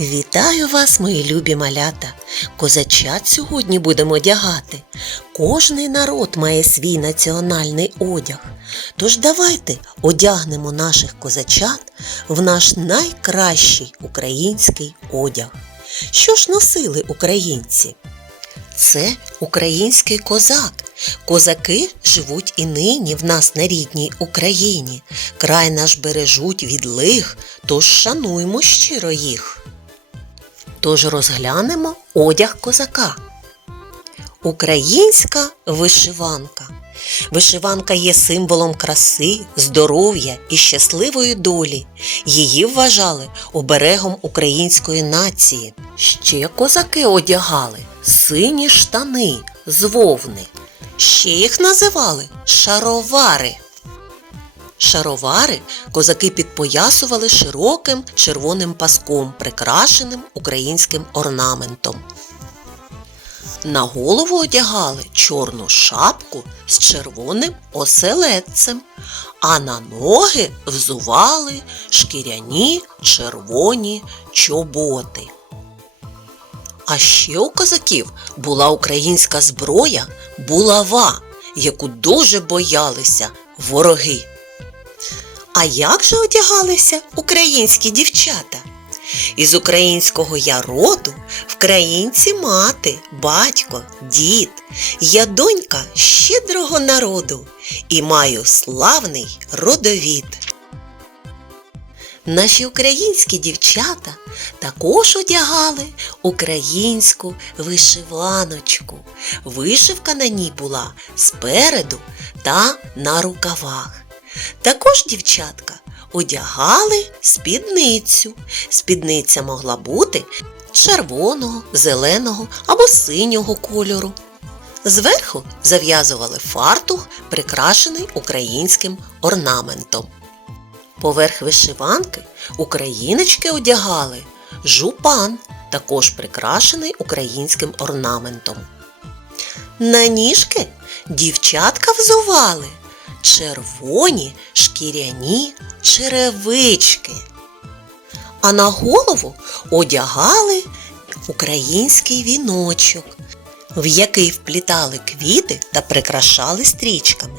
Вітаю вас, мої любі малята! Козачат сьогодні будемо одягати. Кожний народ має свій національний одяг. Тож давайте одягнемо наших козачат в наш найкращий український одяг. Що ж носили українці? Це український козак. Козаки живуть і нині в нас на рідній Україні. Край наш бережуть від лих, тож шануймо щиро їх. Тож розглянемо одяг козака. Українська вишиванка. Вишиванка є символом краси, здоров'я і щасливої долі. Її вважали оберегом української нації. Ще козаки одягали сині штани з вовни. Ще їх називали шаровари. Шаровари козаки підпоясували широким червоним паском, прикрашеним українським орнаментом. На голову одягали чорну шапку з червоним оселедцем, а на ноги взували шкіряні червоні чоботи. А ще у козаків була українська зброя булава, яку дуже боялися вороги. А як же одягалися українські дівчата? Із українського я роду вкраїнці мати, батько, дід. Я донька щедрого народу і маю славний родовід. Наші українські дівчата також одягали українську вишиваночку. Вишивка на ній була спереду та на рукавах. Також дівчатка одягали спідницю. Спідниця могла бути червоного, зеленого або синього кольору. Зверху зав'язували фартух, прикрашений українським орнаментом. Поверх вишиванки україночки одягали жупан, також прикрашений українським орнаментом. На ніжки дівчатка взували червоні шкіряні черевички. А на голову одягали український віночок, в який вплітали квіти та прикрашали стрічками.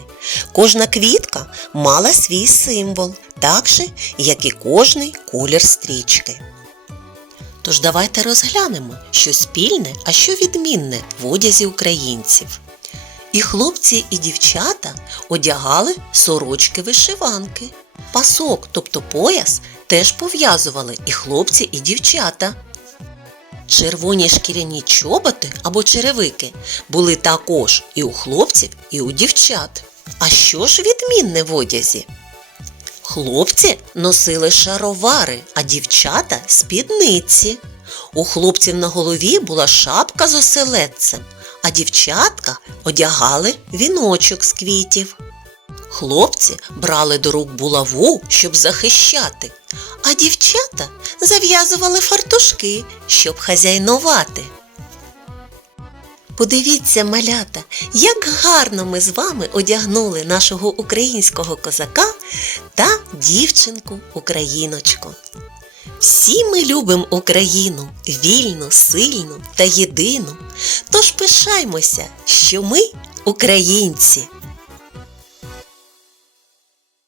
Кожна квітка мала свій символ, так же, як і кожний колір стрічки. Тож давайте розглянемо, що спільне, а що відмінне в одязі українців. І хлопці, і дівчата одягали сорочки вишиванки. Пасок, тобто пояс, теж пов'язували і хлопці, і дівчата. Червоні шкіряні чоботи або черевики були також і у хлопців, і у дівчат. А що ж відмінне в одязі? Хлопці носили шаровари, а дівчата спідниці. У хлопців на голові була шапка з оселедцем, а дівчатка одягали віночок з квітів. Хлопці брали до рук булаву, щоб захищати, а дівчата зав'язували фартушки, щоб хазяйнувати. Подивіться, малята, як гарно ми з вами одягнули нашого українського козака та дівчинку Україночку. Всі ми любимо Україну вільну, сильну та єдину. Тож пишаймося, що ми українці.